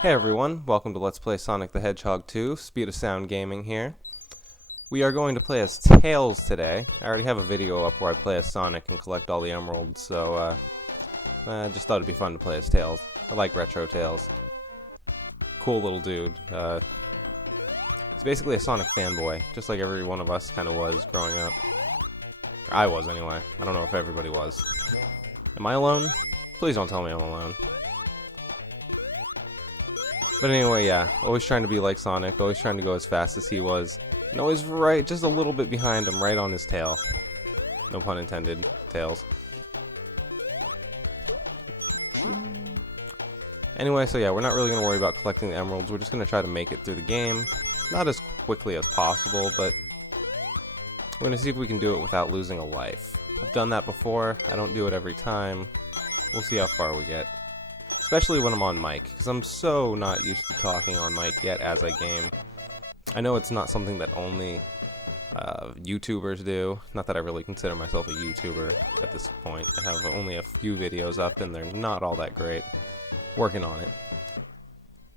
Hey everyone, welcome to Let's Play Sonic the Hedgehog 2, Speed of Sound Gaming here. We are going to play as Tails today. I already have a video up where I play as Sonic and collect all the emeralds, so I just thought it'd be fun to play as Tails. I like retro Tails. Cool little dude. He's basically a Sonic fanboy, just like every one of us kind of was growing up. I was anyway. I don't know if everybody was. Am I alone? Please don't tell me I'm alone. But anyway, yeah, always trying to be like Sonic, always trying to go as fast as he was, and always right, just a little bit behind him, right on his tail. No pun intended, Tails. Anyway, so yeah, we're not really going to worry about collecting the emeralds, we're just going to try to make it through the game. Not as quickly as possible, but we're going to see if we can do it without losing a life. I've done that before, I don't do it every time. We'll see how far we get. Especially when I'm on mic, because I'm so not used to talking on mic yet as I game. I know it's not something that only YouTubers do. Not that I really consider myself a YouTuber at this point. I have only a few videos up and they're not all that great. Working on it.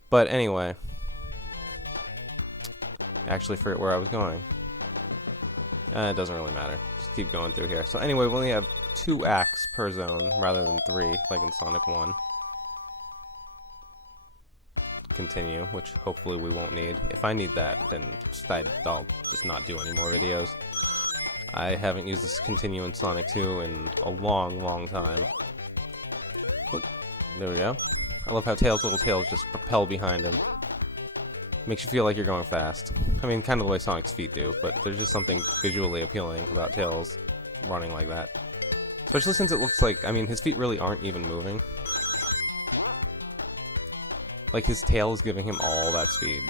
But anyway. I actually forget where I was going. It doesn't really matter. Just keep going through here. So anyway, we only have 2 acts per zone rather than 3 like in Sonic 1. Continue, which hopefully we won't need. If I need that, then I'll just not do any more videos. I haven't used this continue in Sonic 2 in a long time. Look, there we go. I love how little tails just propel behind him. Makes you feel like you're going fast. I mean, kind of the way Sonic's feet do, but there's just something visually appealing about Tails running like that. Especially since it looks like, I mean, his feet really aren't even moving. Like, his tail is giving him all that speed.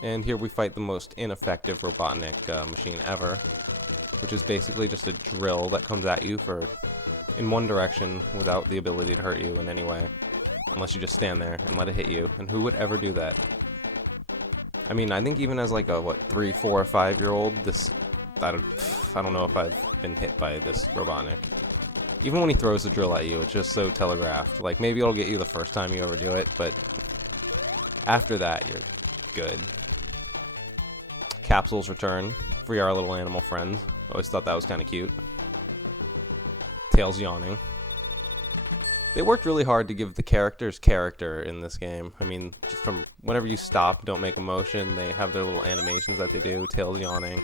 And here we fight the most ineffective Robotnik machine ever, which is basically just a drill that comes at you in one direction without the ability to hurt you in any way. Unless you just stand there and let it hit you. And who would ever do that? I mean, I think even as like a, 3, 4, or 5-year-old, I don't know if I've been hit by this Robotnik. Even when he throws the drill at you, it's just so telegraphed. Like, maybe it'll get you the first time you ever do it, but after that, you're good. Capsules return. Free our little animal friends. Always thought that was kind of cute. Tails yawning. They worked really hard to give the characters character in this game. I mean, just from whenever you stop, don't make a motion, they have their little animations that they do. Tails yawning.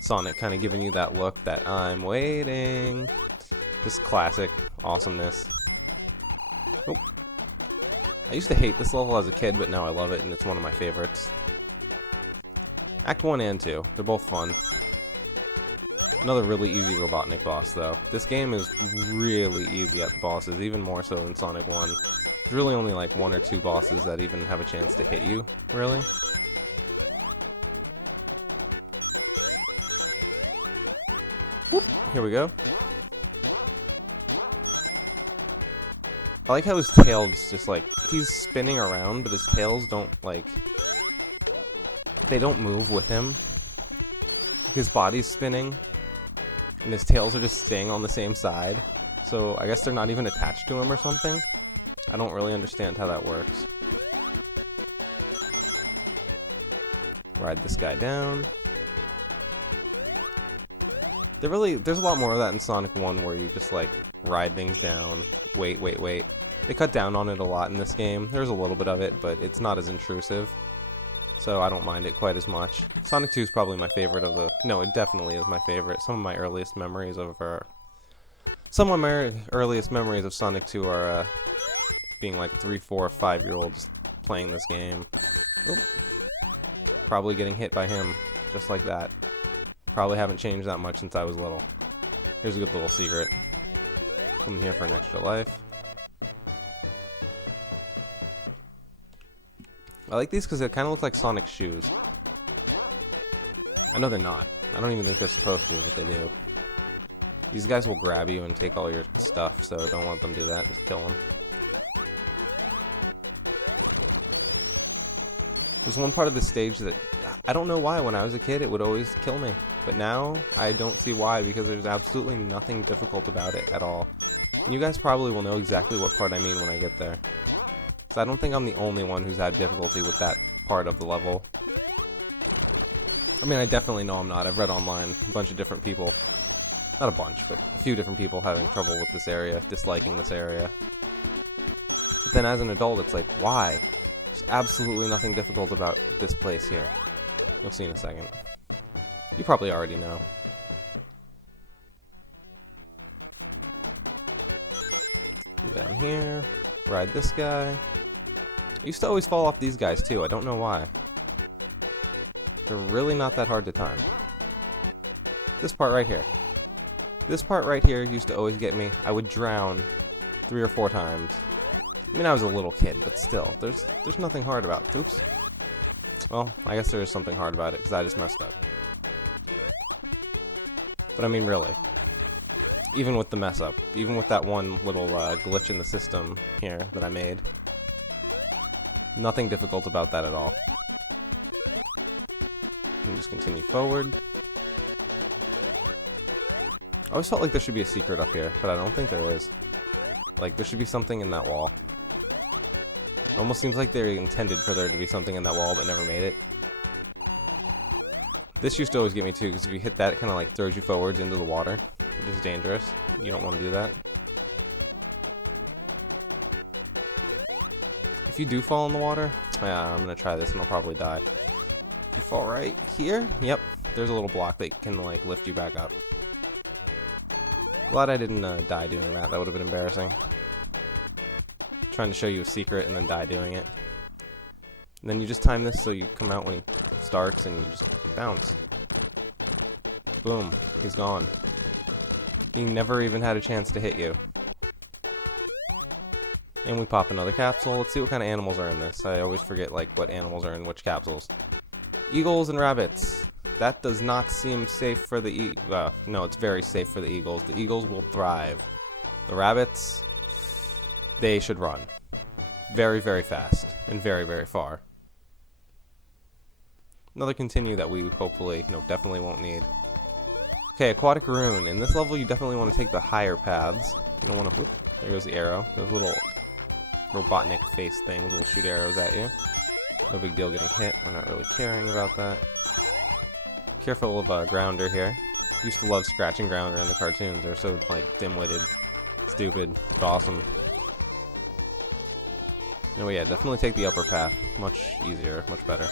Sonic kind of giving you that look that I'm waiting. Just classic awesomeness. Oh. I used to hate this level as a kid, but now I love it, and it's one of my favorites. Act 1 and 2, they're both fun. Another really easy Robotnik boss, though. This game is really easy at the bosses, even more so than Sonic 1. There's really only like 1 or 2 bosses that even have a chance to hit you, really. Whoop, here we go. I like how his tails just like, he's spinning around, but his tails don't like, they don't move with him. His body's spinning, and his tails are just staying on the same side. So I guess they're not even attached to him or something. I don't really understand how that works. Ride this guy down. There's a lot more of that in Sonic 1 where you just like ride things down, wait. They cut down on it a lot in this game. There's a little bit of it, but it's not as intrusive. So I don't mind it quite as much. Sonic 2 is probably my favorite of the... No, it definitely is my favorite. Some of my earliest memories of Sonic 2 are being like 3, 4, 5-year-old just playing this game. Oop. Probably getting hit by him, just like that. Probably haven't changed that much since I was little. Here's a good little secret. Come in here for an extra life. I like these because they kind of look like Sonic's shoes. I know they're not. I don't even think they're supposed to, but they do. These guys will grab you and take all your stuff, so don't let them do that. Just kill them. There's one part of the stage that, I don't know why, when I was a kid it would always kill me. But now, I don't see why, because there's absolutely nothing difficult about it at all. And you guys probably will know exactly what part I mean when I get there. Because I don't think I'm the only one who's had difficulty with that part of the level. I mean, I definitely know I'm not. I've read online a bunch of different people. Not a bunch, but a few different people having trouble with this area, disliking this area. But then as an adult, it's like, why? There's absolutely nothing difficult about this place here. You'll see in a second. You probably already know. Come down here, ride this guy. I used to always fall off these guys too, I don't know why. They're really not that hard to time. This part right here. This part right here used to always get me. I would drown 3 or 4 times. I mean, I was a little kid, but still, there's nothing hard about it. Oops. Well, I guess there is something hard about it, because I just messed up. But I mean, really. Even with the mess up, even with that one little glitch in the system here that I made, nothing difficult about that at all. And just continue forward. I always felt like there should be a secret up here, but I don't think there is. Like, there should be something in that wall. It almost seems like they intended for there to be something in that wall but never made it. This used to always get me too, because if you hit that, it kind of like throws you forwards into the water, which is dangerous. You don't want to do that. If you do fall in the water, yeah, I'm going to try this and I'll probably die. If you fall right here, yep, there's a little block that can like lift you back up. Glad I didn't die doing that. That would have been embarrassing. Trying to show you a secret and then die doing it. And then you just time this so you come out when he starts and you just bounce. Boom. He's gone. He never even had a chance to hit you. And we pop another capsule. Let's see what kind of animals are in this. I always forget like what animals are in which capsules. Eagles and rabbits. That does not seem safe for the no, it's very safe for the eagles. The eagles will thrive. The rabbits, they should run. Very, very fast. And very, very far. Another continue that we hopefully, no, definitely won't need. Okay, aquatic rune. In this level, you definitely want to take the higher paths. You don't want to, whoop, there goes the arrow. Those little Robotnik face things will shoot arrows at you. No big deal getting hit. We're not really caring about that. Careful of Grounder here. Used to love scratching Grounder in the cartoons. They're so like dim-witted, stupid, but awesome. No, yeah, definitely take the upper path. Much easier, much better.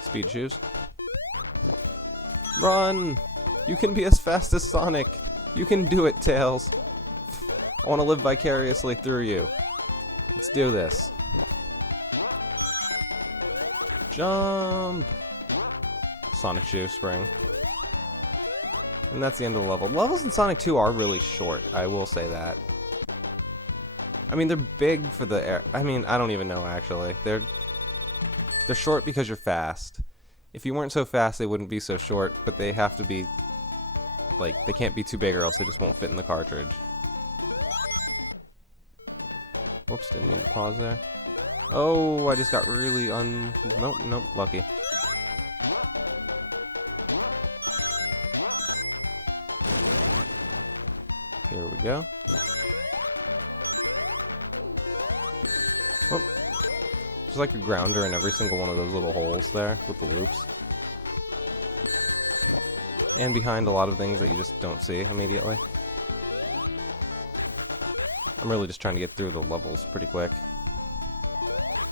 Speed shoes. Run! You can be as fast as Sonic. You can do it, Tails. I want to live vicariously through you. Let's do this. Jump! Sonic Shoe Spring. And that's the end of the level. Levels in Sonic 2 are really short, I will say that. I mean, they're big for the air. I mean, I don't even know, actually. They're short because you're fast. If you weren't so fast, they wouldn't be so short, but they have to be, like, they can't be too big or else they just won't fit in the cartridge. Whoops, didn't mean to pause there. Oh, I just got really nope, lucky. Here we go. Whoop. There's like a grounder in every single one of those little holes there with the loops. And behind a lot of things that you just don't see immediately. I'm really just trying to get through the levels pretty quick.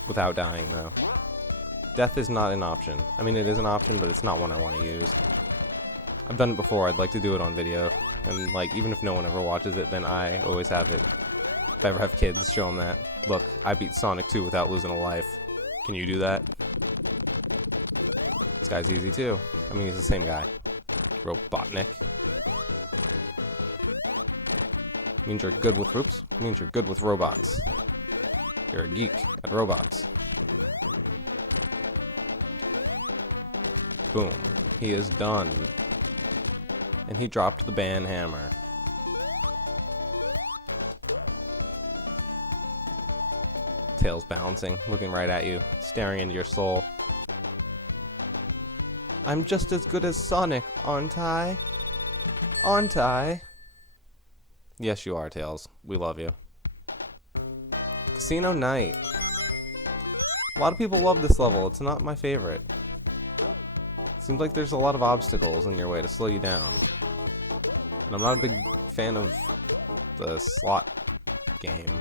Without dying, though. Death is not an option. I mean, it is an option, but it's not one I want to use. I've done it before. I'd like to do it on video. And, like, even if no one ever watches it, then I always have it. If I ever have kids, show them that. Look, I beat Sonic 2 without losing a life. Can you do that? This guy's easy, too. I mean, he's the same guy. Robotnik. Means you're good with oops. Means you're good with robots. You're a geek at robots. Boom. He is done. And he dropped the ban hammer. Tails bouncing, looking right at you, staring into your soul. I'm just as good as Sonic, aren't I? Aren't I? Yes, you are, Tails. We love you. Casino Night. A lot of people love this level. It's not my favorite. Seems like there's a lot of obstacles in your way to slow you down. And I'm not a big fan of the slot game.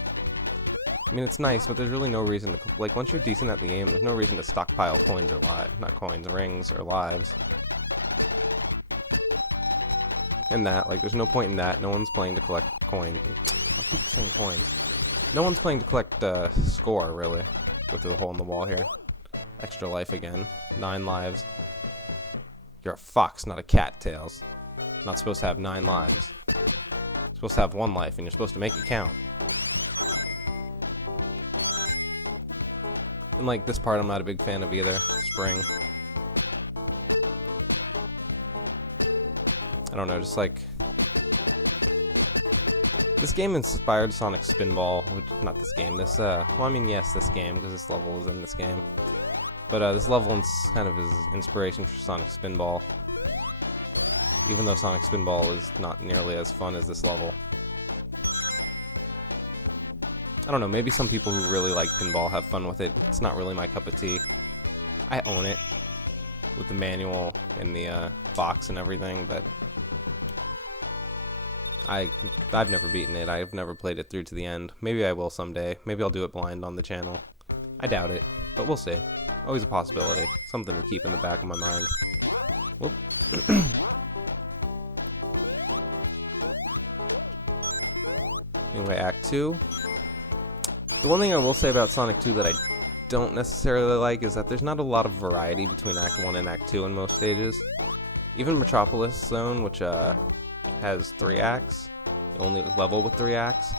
I mean, it's nice, but there's really no reason to... Like, once you're decent at the game, there's no reason to stockpile coins or not coins, rings or lives. And that, like, there's no point in that. No one's playing to collect coins. I keep saying coins. No one's playing to collect score, really. Go through the hole in the wall here. Extra life again. 9 lives. You're a fox, not a cat, Tails. Not supposed to have 9 lives. You're supposed to have 1 life, and you're supposed to make it count. And like this part, I'm not a big fan of either. Spring. I don't know, just like... This game inspired Sonic Spinball, which, not this game, this, well, I mean, yes, this game, because this level is in this game. But this level is kind of his inspiration for Sonic Spinball. Even though Sonic Spinball is not nearly as fun as this level. I don't know, maybe some people who really like pinball have fun with it. It's not really my cup of tea. I own it, with the manual and the box and everything, but... I've never beaten it. I've never played it through to the end. Maybe I will someday. Maybe I'll do it blind on the channel. I doubt it, but we'll see. Always a possibility. Something to keep in the back of my mind. Whoop. Anyway, Act 2. The one thing I will say about Sonic 2 that I don't necessarily like is that there's not a lot of variety between Act 1 and Act 2 in most stages. Even Metropolis Zone, which has 3 acts, only level with 3 acts.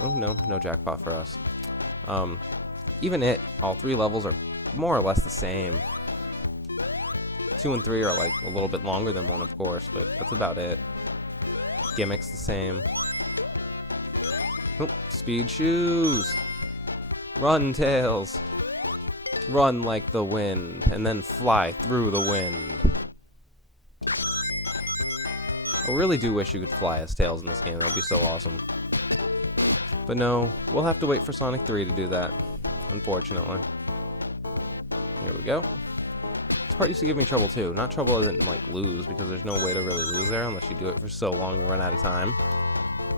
Oh no, no jackpot for us. Even it, all 3 levels are more or less the same. 2 and 3 are like a little bit longer than 1, of course, but that's about it. Gimmicks the same. Oh, speed shoes! Run, Tails! Run like the wind, and then fly through the wind. I really do wish you could fly as Tails in this game. That would be so awesome. But no, we'll have to wait for Sonic 3 to do that, unfortunately. Here we go. This part used to give me trouble too. Not trouble as in like lose, because there's no way to really lose there unless you do it for so long you run out of time.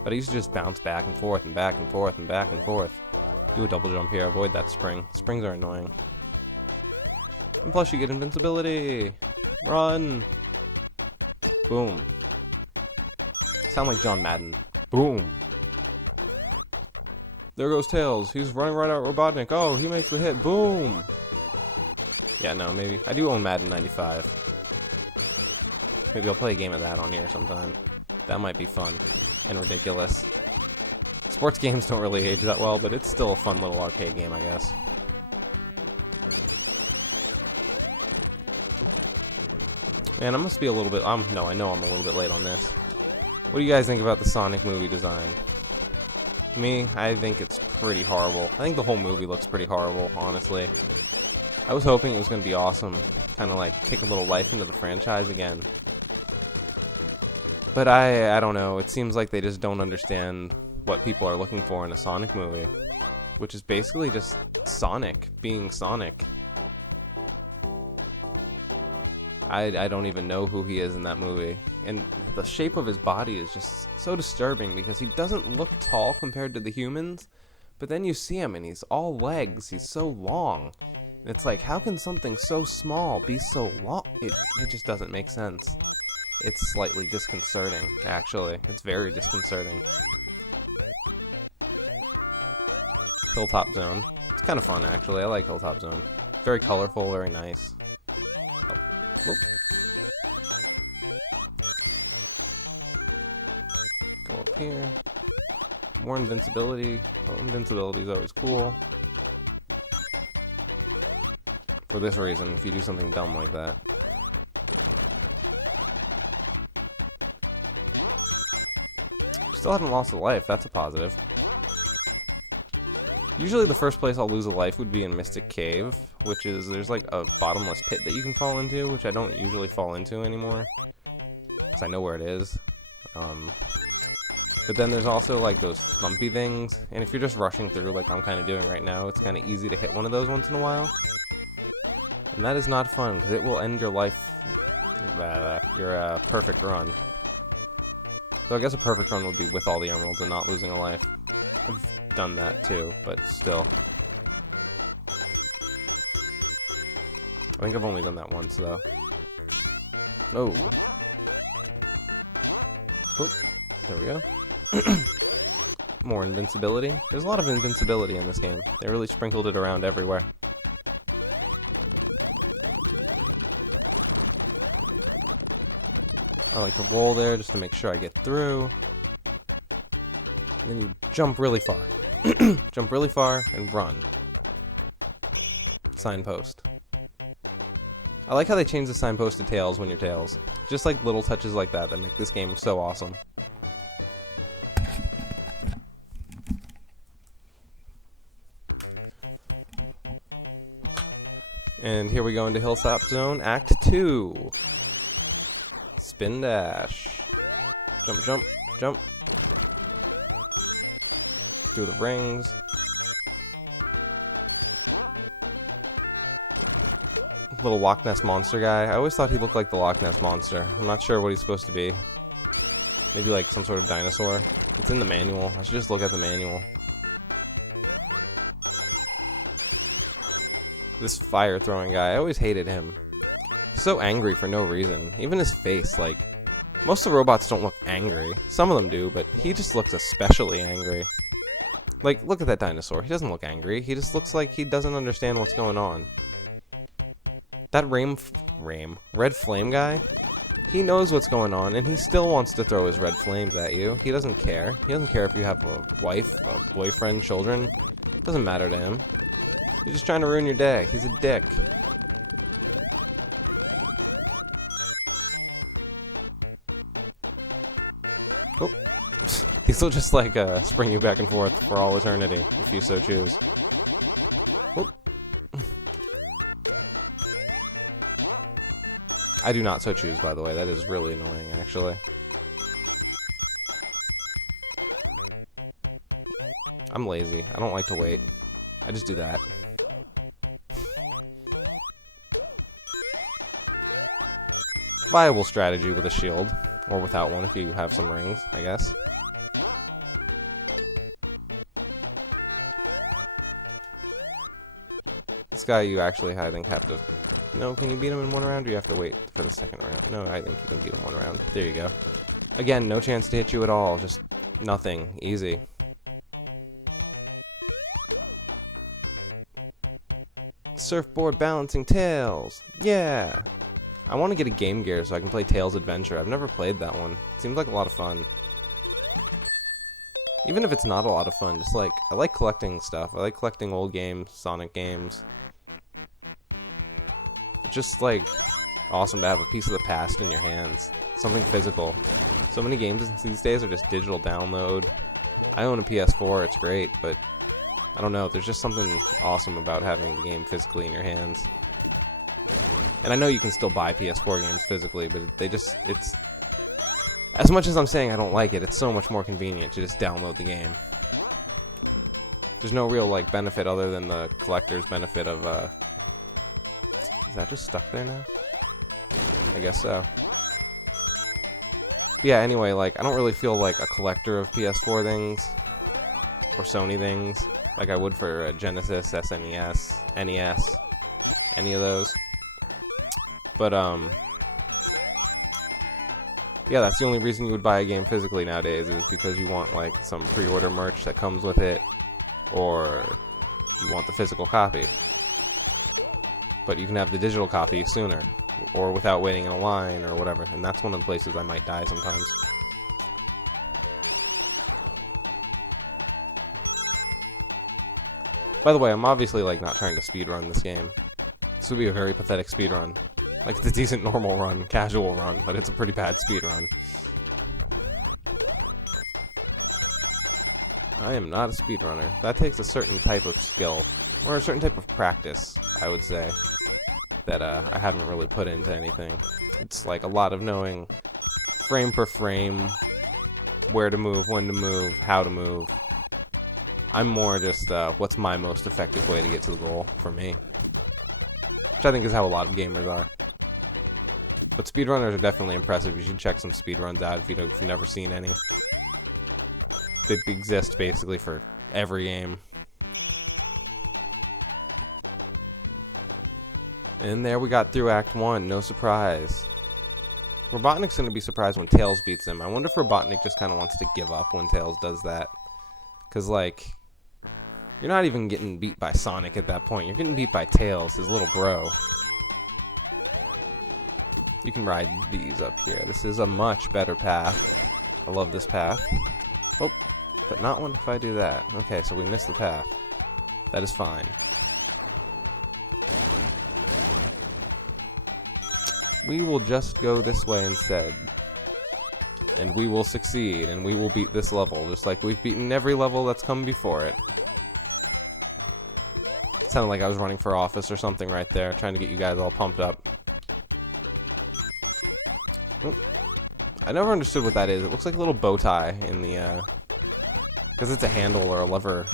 But I used to just bounce back and forth and back and forth and back and forth. Do a double jump here, avoid that spring. Springs are annoying. And plus you get invincibility! Run! Boom. Sound like John Madden. Boom! There goes Tails. He's running right at Robotnik. Oh, he makes the hit. Boom! Yeah, no, maybe. I do own Madden 95. Maybe I'll play a game of that on here sometime. That might be fun. And ridiculous. Sports games don't really age that well, but it's still a fun little arcade game, I guess. Man, I must be a little bit... no, I know I'm a little bit late on this. What do you guys think about the Sonic movie design? Me, I think it's pretty horrible. I think the whole movie looks pretty horrible, honestly. I was hoping it was going to be awesome. Kind of like kick a little life into the franchise again. But I don't know. It seems like they just don't understand what people are looking for in a Sonic movie. Which is basically just Sonic being Sonic. I don't even know who he is in that movie. And the shape of his body is just so disturbing because he doesn't look tall compared to the humans. But then you see him and he's all legs. He's so long. And it's like, how can something so small be so long? It just doesn't make sense. It's slightly disconcerting, actually. It's very disconcerting. Hilltop Zone. It's kind of fun, actually. I like Hilltop Zone. Very colorful, very nice. Oh. Whoop. Go up here. More invincibility. Oh, invincibility is always cool. For this reason, if you do something dumb like that. Still haven't lost a life, that's a positive. Usually the first place I'll lose a life would be in Mystic Cave, which is, there's like a bottomless pit that you can fall into, which I don't usually fall into anymore. because I know where it is. But then there's also like those thumpy things, and if you're just rushing through like I'm kind of doing right now, it's kind of easy to hit one of those once in a while. And that is not fun, because it will end your life, your perfect run. So I guess a perfect run would be with all the emeralds and not losing a life. I've done that too, but still. I think I've only done that once, though. Oh. Oop. There we go. More invincibility. There's a lot of invincibility in this game. They really sprinkled it around everywhere. I like to roll there just to make sure I get through. And then you jump really far. Jump really far and run. Signpost. I like how they change the signpost to Tails when you're Tails. Just like little touches like that that make this game so awesome. And here we go into Hilltop Zone, Act 2. Spin dash. Jump, jump, jump. Through the rings. Little Loch Ness Monster guy. I always thought he looked like the Loch Ness Monster. I'm not sure what he's supposed to be. Maybe like some sort of dinosaur. It's in the manual. I should just look at the manual. This fire throwing guy, I always hated him. He's so angry for no reason. Even his face, like, most of the robots don't look angry. Some of them do, but he just looks especially angry. Like, look at that dinosaur. He doesn't look angry. He just looks like he doesn't understand what's going on. That red flame guy, he knows what's going on, and he still wants to throw his red flames at you. He doesn't care. He doesn't care if you have a wife, a boyfriend, children. It doesn't matter to him. He's just trying to ruin your day. He's a dick. Oh. These will just like spring you back and forth for all eternity, if you so choose. Oh. I do not so choose, by the way. That is really annoying, actually. I'm lazy. I don't like to wait. I just do that. Viable strategy with a shield, or without one if you have some rings, I guess. This guy you actually, I think, have to... No, can you beat him in one round, or you have to wait for the second round? No, I think you can beat him one round. There you go. Again, no chance to hit you at all, just nothing. Easy. Surfboard balancing Tails! Yeah! I want to get a Game Gear so I can play Tails Adventure. I've never played that one. It seems like a lot of fun. Even if it's not a lot of fun, just like, I like collecting stuff. I like collecting old games, Sonic games. It's just like awesome to have a piece of the past in your hands. Something physical. So many games these days are just digital download. I own a PS4, it's great, but I don't know, there's just something awesome about having the game physically in your hands. And I know you can still buy PS4 games physically, but it's... As much as I'm saying I don't like it, it's so much more convenient to just download the game. There's no real, like, benefit other than the collector's benefit of, Is that just stuck there now? I guess so. But yeah, anyway, like, I don't really feel like a collector of PS4 things. Or Sony things. Like I would for Genesis, SNES, NES. Any of those. But, yeah, that's the only reason you would buy a game physically nowadays, is because you want, like, some pre-order merch that comes with it, or you want the physical copy. But you can have the digital copy sooner, or without waiting in a line, or whatever, and that's one of the places I might die sometimes. By the way, I'm obviously, like, not trying to speedrun this game. This would be a very pathetic speedrun. Like, it's a decent normal run, casual run, but it's a pretty bad speed run. I am not a speedrunner. That takes a certain type of skill, or a certain type of practice, I would say, that I haven't really put into anything. It's like a lot of knowing frame per frame, where to move, when to move, how to move. I'm more just, what's my most effective way to get to the goal for me. Which I think is how a lot of gamers are. But speedrunners are definitely impressive. You should check some speedruns out if you've never seen any. They exist basically for every game. And there we got through Act 1, no surprise. Robotnik's going to be surprised when Tails beats him. I wonder if Robotnik just kind of wants to give up when Tails does that. Because, like, you're not even getting beat by Sonic at that point. You're getting beat by Tails, his little bro. You can ride these up here. This is a much better path. I love this path. Oh, but not one if I do that. Okay, so we missed the path. That is fine. We will just go this way instead. And we will succeed, and we will beat this level, just like we've beaten every level that's come before it. It sounded like I was running for office or something right there, trying to get you guys all pumped up. Oh. I never understood what that is. It looks like a little bow tie in the, because it's a handle or a lever.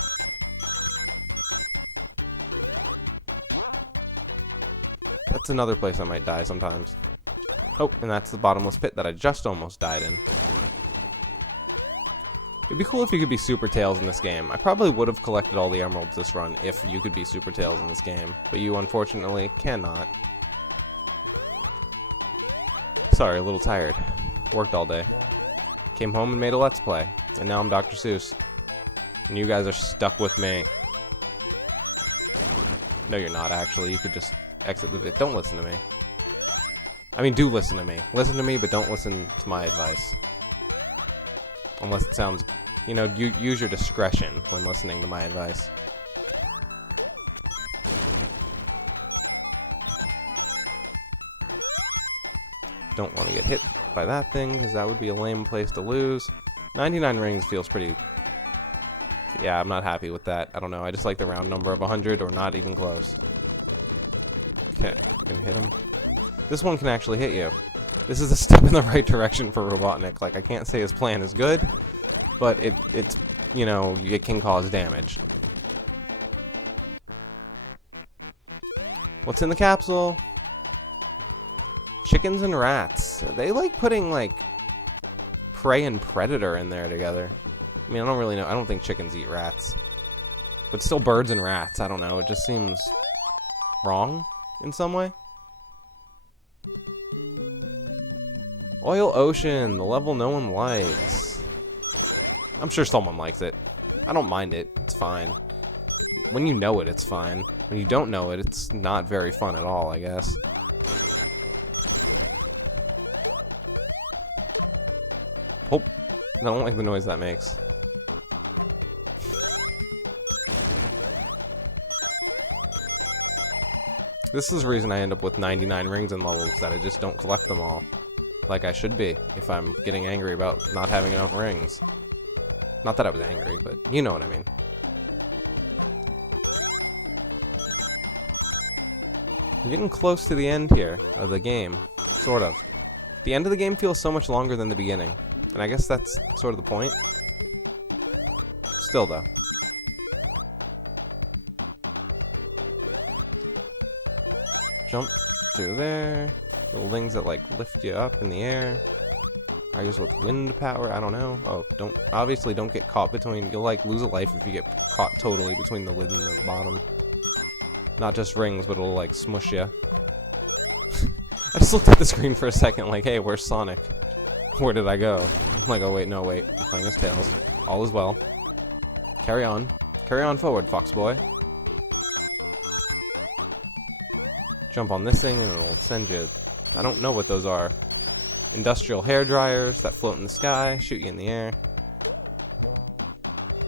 That's another place I might die sometimes. Oh, and that's the bottomless pit that I just almost died in. It'd be cool if you could be Super Tails in this game. I probably would have collected all the emeralds this run if you could be Super Tails in this game, but you unfortunately cannot. Sorry, a little tired. Worked all day. Came home and made a Let's Play, and now I'm Dr. Seuss. And you guys are stuck with me. No, you're not, actually. You could just exit the video. Don't listen to me. I mean, do listen to me. Listen to me, but don't listen to my advice. Unless it sounds, you know, use your discretion when listening to my advice. Don't want to get hit by that thing, because that would be a lame place to lose. 99 rings feels pretty... Yeah, I'm not happy with that. I don't know. I just like the round number of 100 or not even close. Okay, we're gonna hit him. This one can actually hit you. This is a step in the right direction for Robotnik. Like, I can't say his plan is good, but it's, you know, it can cause damage. What's in the capsule? Chickens and rats. They like putting, like, prey and predator in there together. I mean, I don't really know. I don't think chickens eat rats. But still birds and rats. I don't know. It just seems wrong in some way. Oil Ocean, the level no one likes. I'm sure someone likes it. I don't mind it. It's fine. When you know it, it's fine. When you don't know it, it's not very fun at all, I guess. Oh, I don't like the noise that makes. This is the reason I end up with 99 rings in levels, that I just don't collect them all. Like I should be, if I'm getting angry about not having enough rings. Not that I was angry, but you know what I mean. I'm getting close to the end here of the game, sort of. The end of the game feels so much longer than the beginning, and I guess that's sort of the point. Still though. Jump through there. Little things that like lift you up in the air. I guess with wind power, I don't know. Oh, obviously don't get caught between, you'll like lose a life if you get caught totally between the lid and the bottom. Not just rings, but it'll like smush you. I just looked at the screen for a second like, hey, where's Sonic? Where did I go? I'm like, oh wait, no wait, I'm playing as Tails. All is well. Carry on. Carry on forward, Fox Boy. Jump on this thing and it'll send you... I don't know what those are. Industrial hair dryers that float in the sky, shoot you in the air.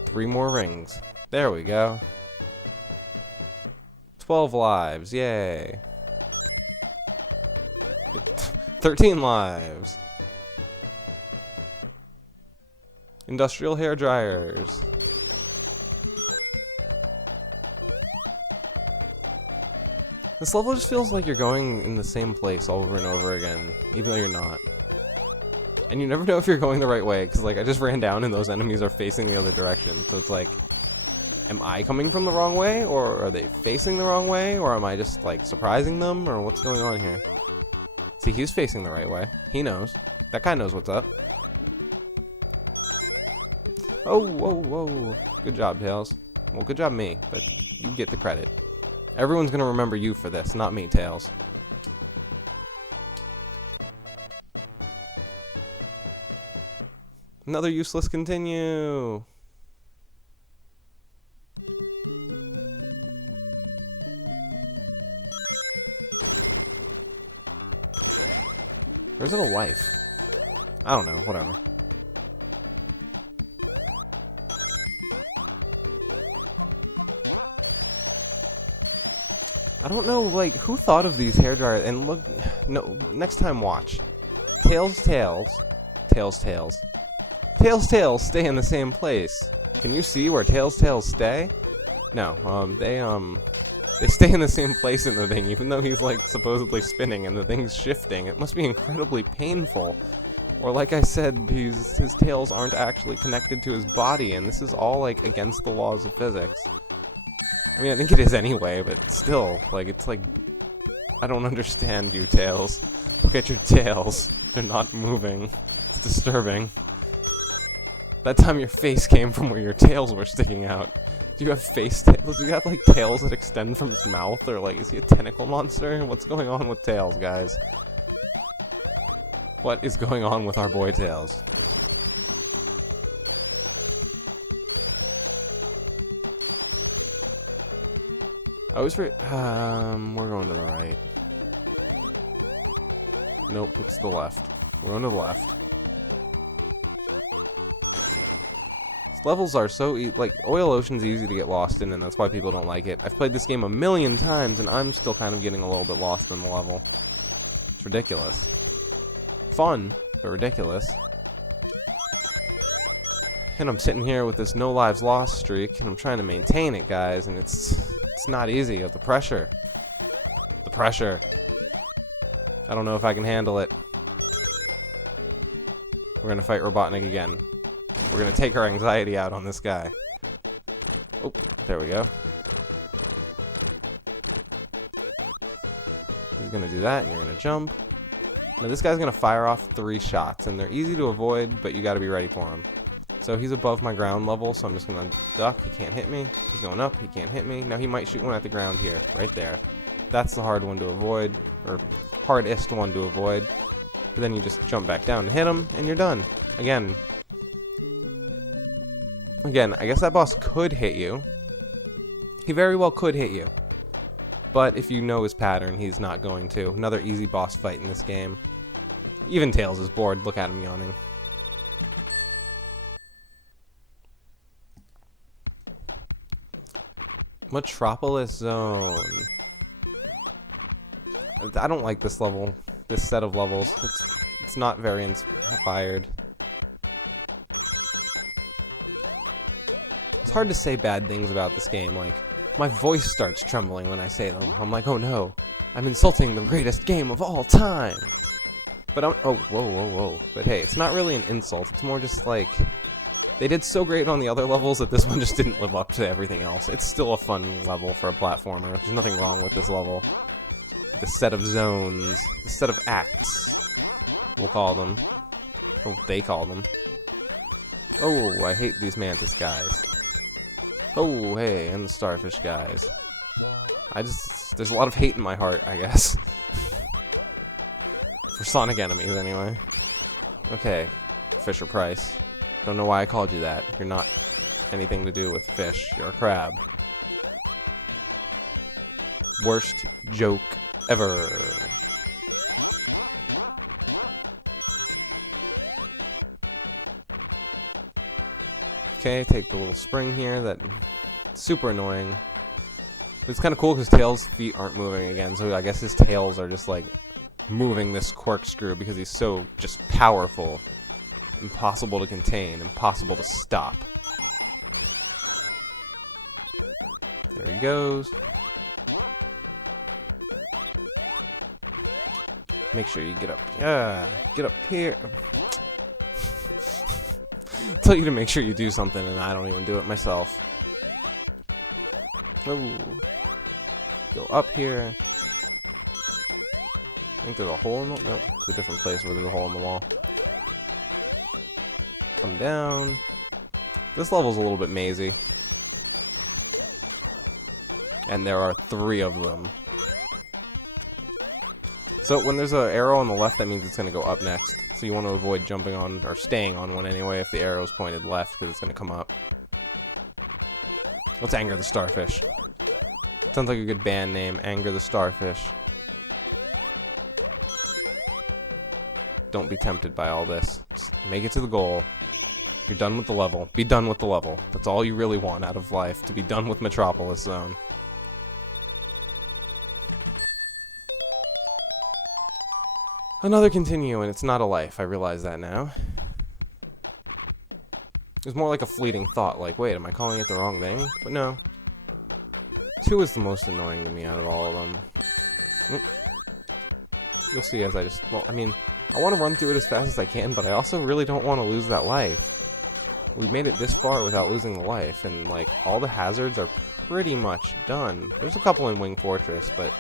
3 more rings. There we go. 12 lives, yay. 13 lives. Industrial hair dryers. This level just feels like you're going in the same place over and over again, even though you're not. And you never know if you're going the right way, because, like, I just ran down and those enemies are facing the other direction. So it's like, am I coming from the wrong way, or are they facing the wrong way, or am I just, like, surprising them, or what's going on here? See, he's facing the right way. He knows. That guy knows what's up. Oh, whoa, whoa. Good job, Tails. Well, good job me, but you get the credit. Everyone's gonna remember you for this, not me, Tails. Another useless continue. Or is it a life? I don't know, whatever. I don't know, like, who thought of these hairdryers? And look, no, next time watch. Tails, Tails. Tails, Tails. Tails, Tails stay in the same place. Can you see where Tails, Tails stay? No, they stay in the same place in the thing, even though he's, like, supposedly spinning and the thing's shifting. It must be incredibly painful. Or, like I said, his tails aren't actually connected to his body, and this is all, like, against the laws of physics. I mean, I think it is anyway, but still, like, it's like, I don't understand you, Tails. Look at your tails. They're not moving. It's disturbing. That time your face came from where your tails were sticking out. Do you have face tails? Do you have, like, tails that extend from his mouth? Or, like, is he a tentacle monster? What's going on with Tails, guys? What is going on with our boy Tails? I always forget. We're going to the right. Nope, it's the left. We're going to the left. Levels are so like Oil Ocean's easy to get lost in, and that's why people don't like it. I've played this game a million times, and I'm still kind of getting a little bit lost in the level. It's ridiculous. Fun, but ridiculous. And I'm sitting here with this no lives lost streak, and I'm trying to maintain it, guys, and it's not easy. The pressure. The pressure. I don't know if I can handle it. We're gonna fight Robotnik again. We're gonna take our anxiety out on this guy. Oh, there we go. He's gonna do that, and you're gonna jump. Now this guy's gonna fire off 3 shots, and they're easy to avoid, but you gotta be ready for him. So he's above my ground level, so I'm just gonna duck. He can't hit me. He's going up. He can't hit me. Now he might shoot one at the ground here, right there. That's the hard one to avoid, or hardest one to avoid. But then you just jump back down and hit him, and you're done. Again, I guess that boss could hit you. He very well could hit you. But if you know his pattern, he's not going to. Another easy boss fight in this game. Even Tails is bored. Look at him yawning. Metropolis Zone. I don't like this level. This set of levels. It's not very inspired. It's hard to say bad things about this game, like, my voice starts trembling when I say them. I'm like, oh no, I'm insulting the greatest game of all time! But oh, whoa. But hey, it's not really an insult, it's more just like, they did so great on the other levels that this one just didn't live up to everything else. It's still a fun level for a platformer, there's nothing wrong with this level. This set of zones, this set of acts, we'll call them. Oh, they call them. Oh, I hate these mantis guys. Oh, hey, and the starfish guys. There's a lot of hate in my heart, I guess. For Sonic enemies, anyway. Okay, Fisher Price. Don't know why I called you that. You're not anything to do with fish. You're a crab. Worst joke ever. Okay, take the little spring here. That's super annoying. But it's kind of cool because Tails' feet aren't moving again, so I guess his tails are just like moving this corkscrew because he's so just powerful. Impossible to contain, impossible to stop. There he goes. Make sure you get up. Yeah, get up here. Tell you to make sure you do something, and I don't even do it myself. Ooh. Go up here. I think there's a hole in the... Nope, it's a different place where there's a hole in the wall. Come down. This level's a little bit mazy. And there are 3 of them. So when there's an arrow on the left, that means it's going to go up next. So you want to avoid jumping on, or staying on one anyway, if the arrow's pointed left, because it's going to come up. Let's anger the starfish. Sounds like a good band name, Anger the Starfish. Don't be tempted by all this. Just make it to the goal. You're done with the level. Be done with the level. That's all you really want out of life, to be done with Metropolis Zone. Another continue, and it's not a life. I realize that now. It was more like a fleeting thought, like, wait, am I calling it the wrong thing? But no. 2 is the most annoying to me out of all of them. Oop. You'll see as I just... Well, I mean, I want to run through it as fast as I can, but I also really don't want to lose that life. We've made it this far without losing the life, and, like, all the hazards are pretty much done. There's a couple in Wing Fortress, but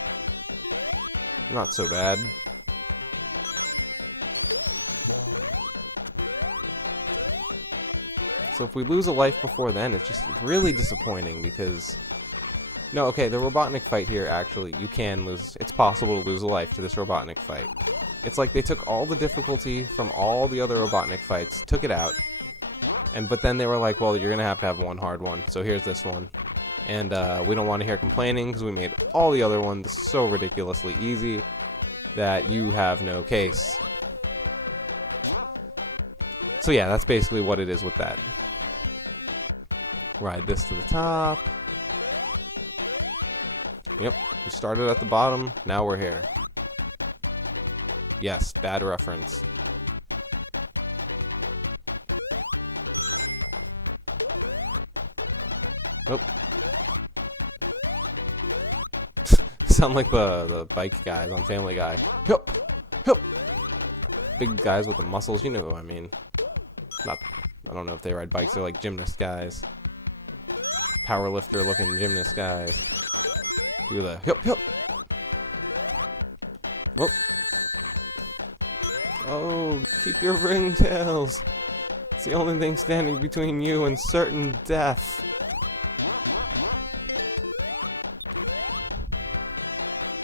not so bad. So if we lose a life before then, it's just really disappointing because... No, okay, the Robotnik fight here, actually, you can lose... It's possible to lose a life to this Robotnik fight. It's like they took all the difficulty from all the other Robotnik fights, took it out, but then they were like, well, you're going to have one hard one, so here's this one. And we don't want to hear complaining because we made all the other ones so ridiculously easy that you have no case. So yeah, that's basically what it is with that. Ride this to the top. Yep, we started at the bottom, now we're here. Yes, bad reference. Nope. Sound like the bike guys on Family Guy. Hup! Hup! Big guys with the muscles, you know who I mean. I don't know if they ride bikes, they're like gymnast guys. Powerlifter looking gymnast guys. Do the hup hup! Whoop! Oh, keep your ringtails! It's the only thing standing between you and certain death.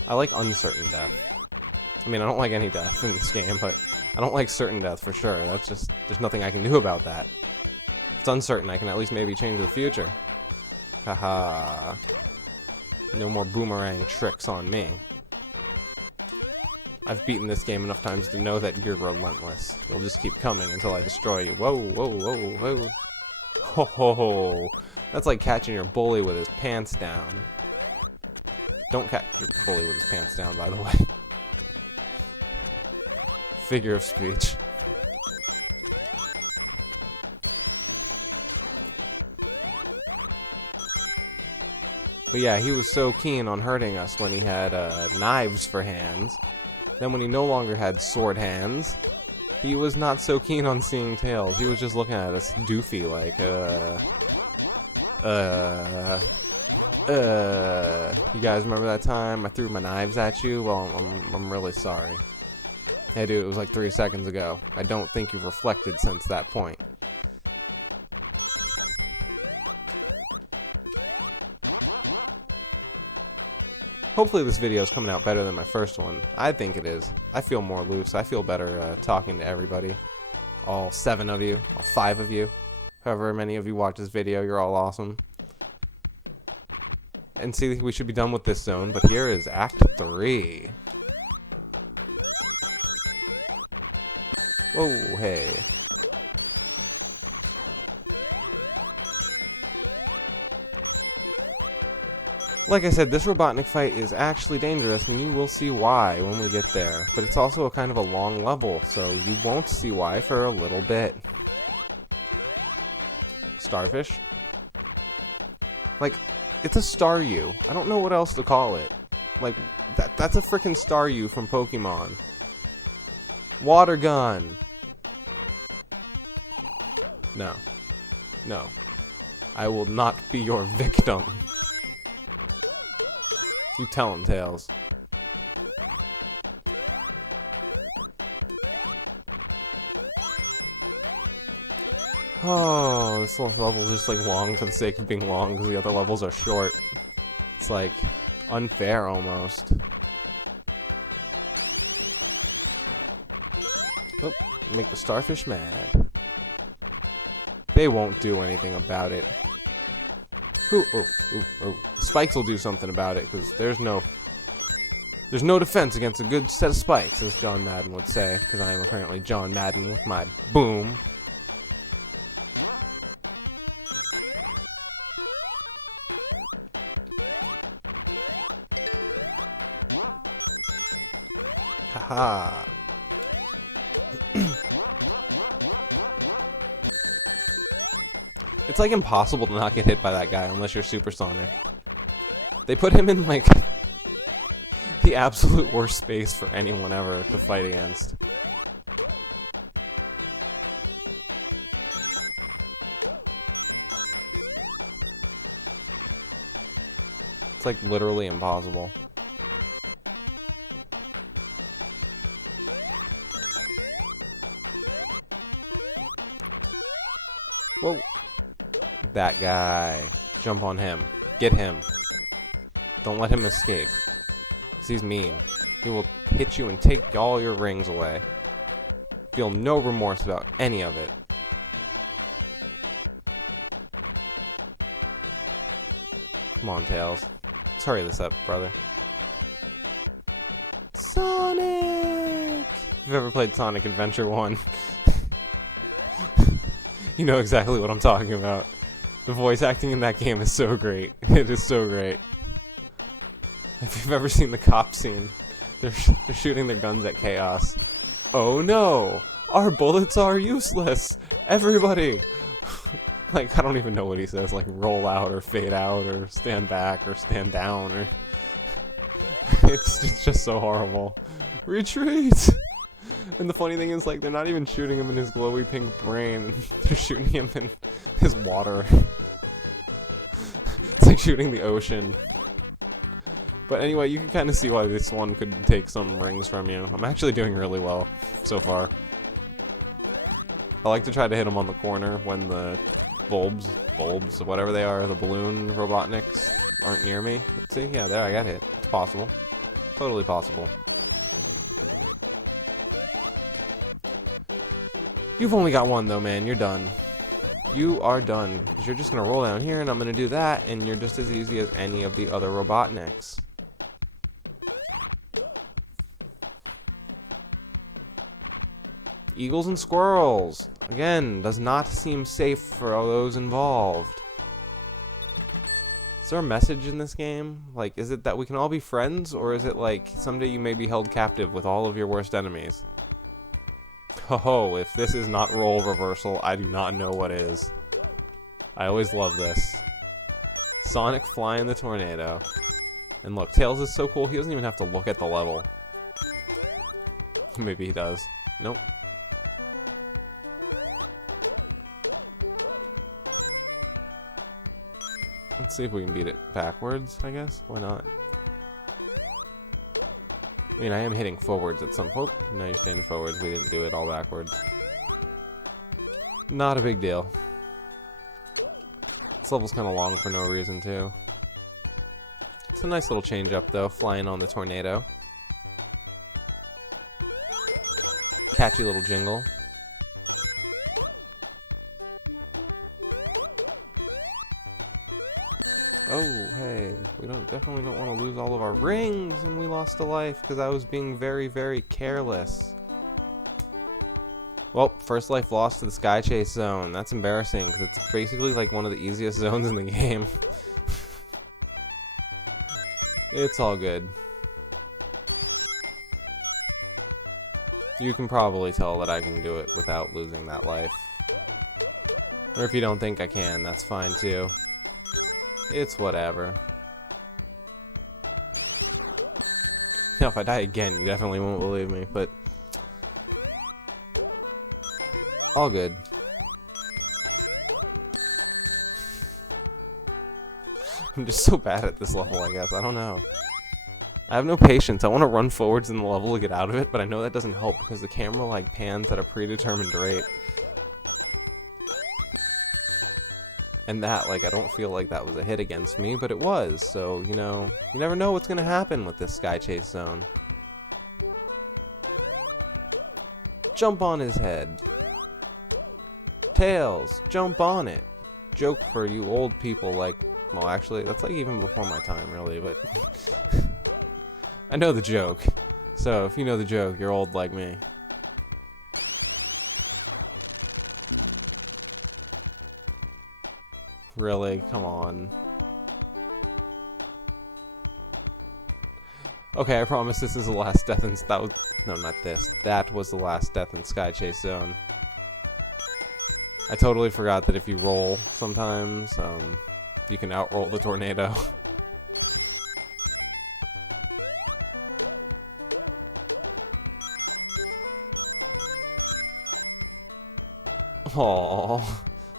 I like uncertain death. I mean, I don't like any death in this game, but I don't like certain death for sure. That's just, there's nothing I can do about that. If it's uncertain, I can at least maybe change the future. Haha. No more boomerang tricks on me. I've beaten this game enough times to know that you're relentless. You'll just keep coming until I destroy you. Whoa, whoa, whoa, whoa. Ho, ho, ho. That's like catching your bully with his pants down. Don't catch your bully with his pants down, by the way. Figure of speech. But yeah, he was so keen on hurting us when he had knives for hands. Then when he no longer had sword hands, he was not so keen on seeing tails. He was just looking at us doofy like, you guys remember that time I threw my knives at you? Well, I'm really sorry. Hey dude, it was like 3 seconds ago. I don't think you've reflected since that point. Hopefully this video is coming out better than my first one. I think it is. I feel more loose. I feel better talking to everybody. All 7 of you. All 5 of you. However many of you watch this video, you're all awesome. And see, we should be done with this zone, but here is Act 3. Whoa, hey. Like I said, this Robotnik fight is actually dangerous, and you will see why when we get there. But it's also a kind of a long level, so you won't see why for a little bit. Starfish? Like, it's a Staryu. I don't know what else to call it. Like, that's a frickin' Staryu from Pokemon. Water gun. No. No. I will not be your victim. You tell him, Tails. Oh, this level's just like long for the sake of being long because the other levels are short. It's like unfair almost. Oh, make the starfish mad. They won't do anything about it. Ooh, oh, ooh, oh. Spikes will do something about it because there's no defense against a good set of spikes, as John Madden would say, because I am apparently John Madden with my boom. Haha. It's like impossible to not get hit by that guy unless you're supersonic. They put him in like the absolute worst space for anyone ever to fight against. It's like literally impossible. Whoa. That guy. Jump on him. Get him. Don't let him escape. 'Cause he's mean. He will hit you and take all your rings away. Feel no remorse about any of it. Come on, Tails. Let's hurry this up, brother. Sonic! If you've ever played Sonic Adventure 1, you know exactly what I'm talking about. The voice acting in that game is so great. It is so great. If you've ever seen the cop scene, they're shooting their guns at Chaos. Oh no! Our bullets are useless! Everybody! Like, I don't even know what he says. Like, roll out or fade out or stand back or stand down or... it's just so horrible. Retreat! And the funny thing is, like, they're not even shooting him in his glowy pink brain. They're shooting him in his water. It's like shooting the ocean. But anyway, you can kind of see why this one could take some rings from you. I'm actually doing really well so far. I like to try to hit them on the corner when the bulbs, whatever they are, the balloon Robotniks aren't near me. Let's see, yeah, there, I got hit. It's possible. Totally possible. You've only got one though, man. You're done. You are done. Because you're just going to roll down here and I'm going to do that and you're just as easy as any of the other Robotniks. Eagles and squirrels. Again, does not seem safe for all those involved. Is there a message in this game? Like, is it that we can all be friends? Or is it like, someday you may be held captive with all of your worst enemies? Ho, if this is not role reversal, I do not know what is. I always love this. Sonic flying the tornado. And look, Tails is so cool, he doesn't even have to look at the level. Maybe he does. Nope. Let's see if we can beat it backwards, I guess. Why not? I mean, I am hitting forwards at some point. Now you're standing forwards. We didn't do it all backwards. Not a big deal. This level's kind of long for no reason, too. It's a nice little change up, though, flying on the tornado. Catchy little jingle. Oh, hey, we definitely don't want to lose all of our rings, and we lost a life because I was being very, very careless. Well, first life lost to the Sky Chase zone. That's embarrassing because it's basically like one of the easiest zones in the game. It's all good. You can probably tell that I can do it without losing that life. Or if you don't think I can, that's fine too. It's whatever. Now, if I die again, you definitely won't believe me, but... all good. I'm just so bad at this level, I guess. I don't know. I have no patience. I want to run forwards in the level to get out of it, but I know that doesn't help because the camera like pans at a predetermined rate. And that, like, I don't feel like that was a hit against me, but it was. So, you know, you never know what's going to happen with this Sky Chase Zone. Jump on his head. Tails, jump on it. Joke for you old people like, well, actually, that's like even before my time, really, but I know the joke. So, if you know the joke, you're old like me. Really? Come on. Okay, I promise this is the last death in... That was... No, not this. That was the last death in Sky Chase Zone. I totally forgot that if you roll sometimes, you can outroll the tornado. Aww.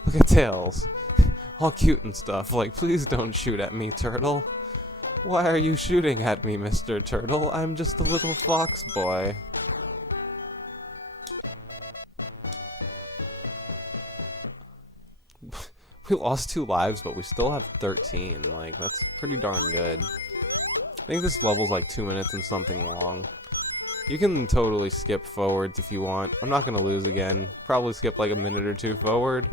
Look at Tails. All cute and stuff. Like, please don't shoot at me, Turtle. Why are you shooting at me, Mr. Turtle? I'm just a little fox boy. We lost 2 lives, but we still have 13. Like, that's pretty darn good. I think this level's like 2 minutes and something long. You can totally skip forwards if you want. I'm not going to lose again. Probably skip like a minute or 2 forward.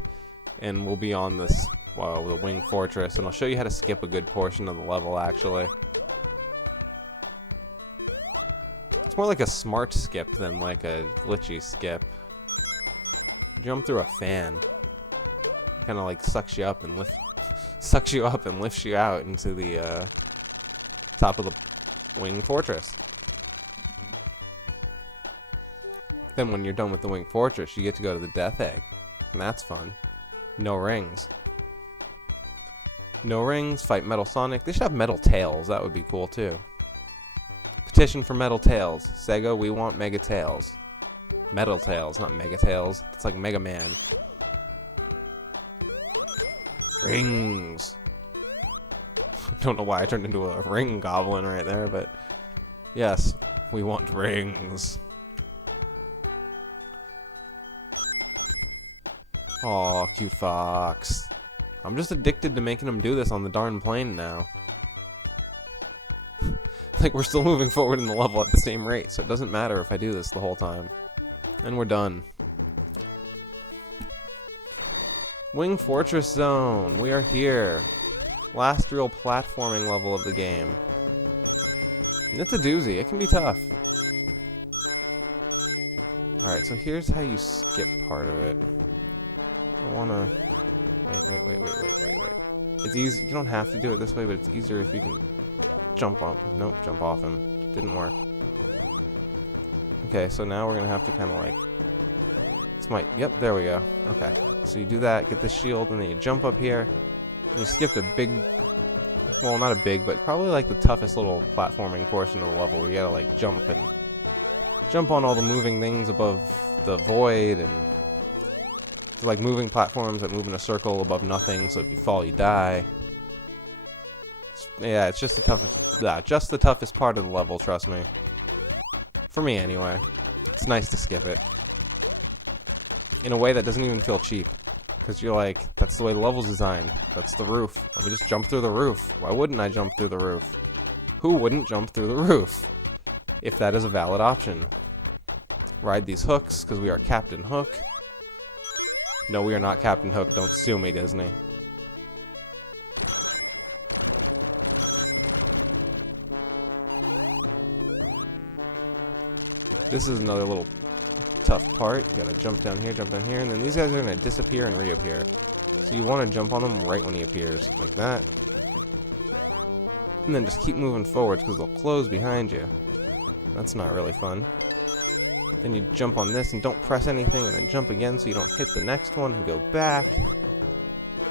And we'll be on this, well, the Wing Fortress. And I'll show you how to skip a good portion of the level, actually. It's more like a smart skip than like a glitchy skip. Jump through a fan. Kind of like sucks you up and lifts you out into the top of the Wing Fortress. Then when you're done with the Wing Fortress, you get to go to the Death Egg, and that's fun. No rings. No rings. Fight Metal Sonic. They should have Metal Tails. That would be cool too. Petition for Metal Tails. Sega, we want Mega Tails. Metal Tails, not Mega Tails. It's like Mega Man. Rings. I don't know why I turned into a ring goblin right there, but yes, we want rings. Aw, cute fox. I'm just addicted to making him do this on the darn plane now. Like, we're still moving forward in the level at the same rate, so it doesn't matter if I do this the whole time. And we're done. Wing Fortress Zone, we are here. Last real platforming level of the game. And it's a doozy, it can be tough. Alright, so here's how you skip part of it. I wanna... Wait. It's easy, you don't have to do it this way, but it's easier if you can jump up. Nope, jump off him. Didn't work. Okay, so now we're gonna have to kinda like... Yep, there we go. Okay. So you do that, get the shield, and then you jump up here. And you skip a big... Well, not a big, but probably like the toughest little platforming portion of the level where you gotta like jump on all the moving things above the void, and it's like moving platforms that move in a circle above nothing, so if you fall, you die. Yeah, it's just the toughest part of the level, trust me. For me, anyway. It's nice to skip it. In a way that doesn't even feel cheap. Because you're like, that's the way the level's designed. That's the roof. Let me just jump through the roof. Why wouldn't I jump through the roof? Who wouldn't jump through the roof? If that is a valid option. Ride these hooks, because we are Captain Hook. No, we are not Captain Hook. Don't sue me, Disney. This is another little tough part. You gotta jump down here, and then these guys are gonna disappear and reappear. So you want to jump on them right when he appears, like that. And then just keep moving forwards because they'll close behind you. That's not really fun. Then you jump on this and don't press anything, and then jump again so you don't hit the next one and go back.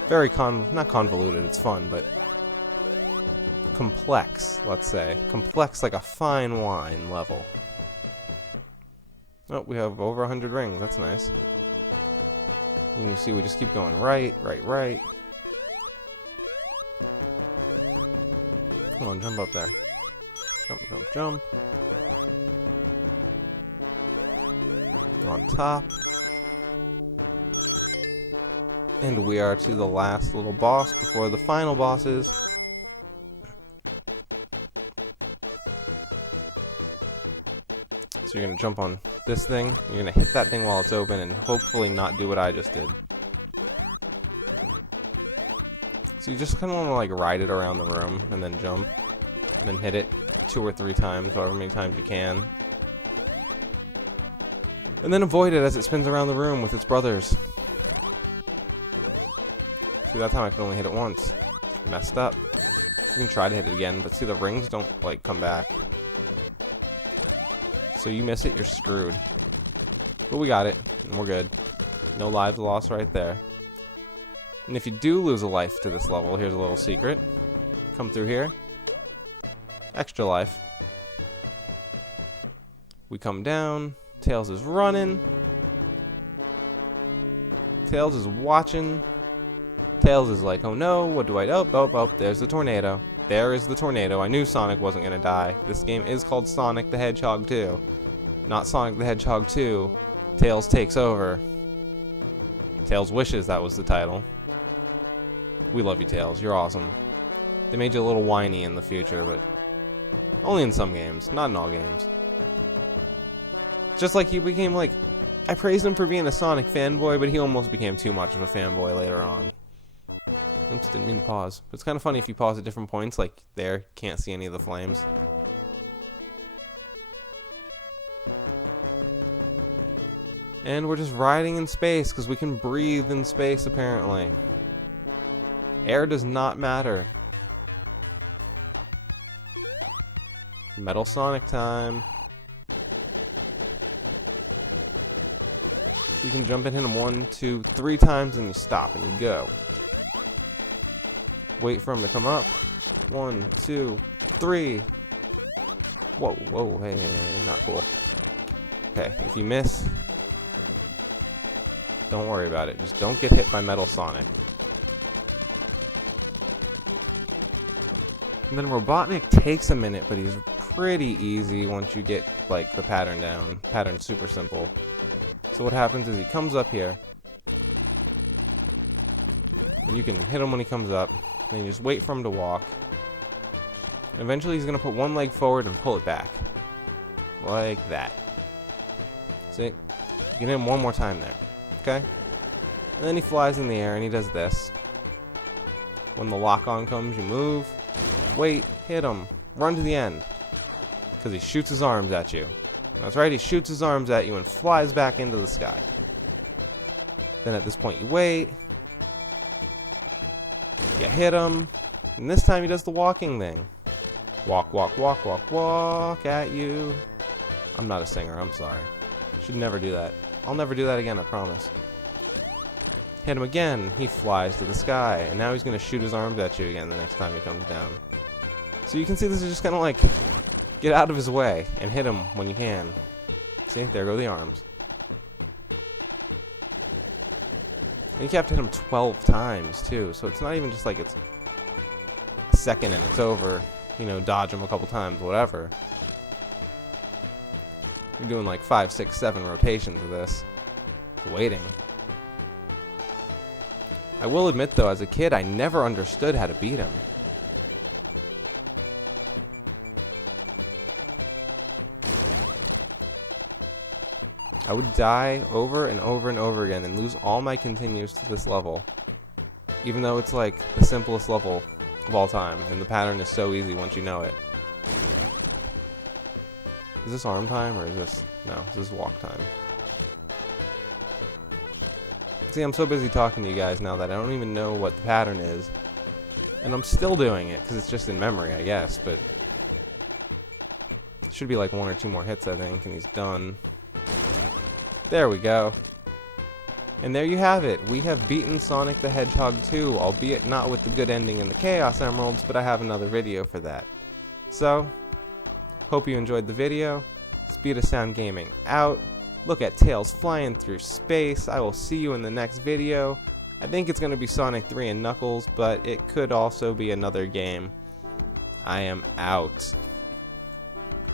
Very not convoluted, it's fun, but complex, let's say. Complex like a fine wine level. Oh, we have over 100 rings. That's nice. You can see we just keep going right. Come on, jump up there. Jump, jump, jump. Go on top. And we are to the last little boss before the final bosses. So you're going to jump on this thing. You're going to hit that thing while it's open and hopefully not do what I just did. So you just kind of want to like ride it around the room and then jump. And then hit it 2 or 3 times, however many times you can. And then avoid it as it spins around the room with its brothers. See, that time I could only hit it once. Messed up. You can try to hit it again, but see, the rings don't like come back. So you miss it, you're screwed. But we got it, and we're good. No lives lost right there. And if you do lose a life to this level, here's a little secret. Come through here. Extra life. We come down. Tails is running. Tails is watching. Tails is like, oh no, what do I do? Oh, there's the tornado. There is the tornado. I knew Sonic wasn't going to die. This game is called Sonic the Hedgehog 2. Not Sonic the Hedgehog 2. Tails takes over. Tails wishes that was the title. We love you, Tails. You're awesome. They made you a little whiny in the future, but only in some games, not in all games. Just like he became like, I praised him for being a Sonic fanboy, but he almost became too much of a fanboy later on. Oops, didn't mean to pause. But it's kind of funny if you pause at different points, like there, can't see any of the flames. And we're just riding in space, because we can breathe in space, apparently. Air does not matter. Metal Sonic time. So you can jump and hit him 1, 2, 3 times, and you stop, and you go. Wait for him to come up. 1, 2, 3. Whoa, whoa, hey, not cool. Okay, if you miss, don't worry about it. Just don't get hit by Metal Sonic. And then Robotnik takes a minute, but he's pretty easy once you get like the pattern down. Pattern's super simple. So what happens is he comes up here, and you can hit him when he comes up. Then you just wait for him to walk. And eventually he's going to put one leg forward and pull it back. Like that. See? You can hit him one more time there. Okay? And then he flies in the air and he does this. When the lock-on comes, you move. Wait. Hit him. Run to the end. Because he shoots his arms at you. That's right, he shoots his arms at you and flies back into the sky. Then at this point you wait. You hit him, and this time he does the walking thing. Walk, walk, walk, walk, walk at you. I'm not a singer, I'm sorry. Should never do that. I'll never do that again, I promise. Hit him again, he flies to the sky, and now he's going to shoot his arms at you again the next time he comes down. So you can see this is just kind of like, get out of his way and hit him when you can. See, there go the arms. And you have to hit him 12 times, too. So it's not even just like it's a second and it's over. You know, dodge him a couple times, whatever. You're doing like 5, 6, 7 rotations of this. Waiting. I will admit, though, as a kid, I never understood how to beat him. I would die over and over and over again and lose all my continues to this level. Even though it's like the simplest level of all time, and the pattern is so easy once you know it. Is this arm time, or is this... No, this is walk time. See, I'm so busy talking to you guys now that I don't even know what the pattern is. And I'm still doing it, because it's just in memory, I guess, but... It should be like 1 or 2 more hits, I think, and he's done. There we go. And there you have it. We have beaten Sonic the Hedgehog 2, albeit not with the good ending and the Chaos Emeralds, but I have another video for that. So, hope you enjoyed the video. Speed of Sound Gaming out. Look at Tails flying through space. I will see you in the next video. I think it's going to be Sonic 3 and Knuckles, but it could also be another game. I am out.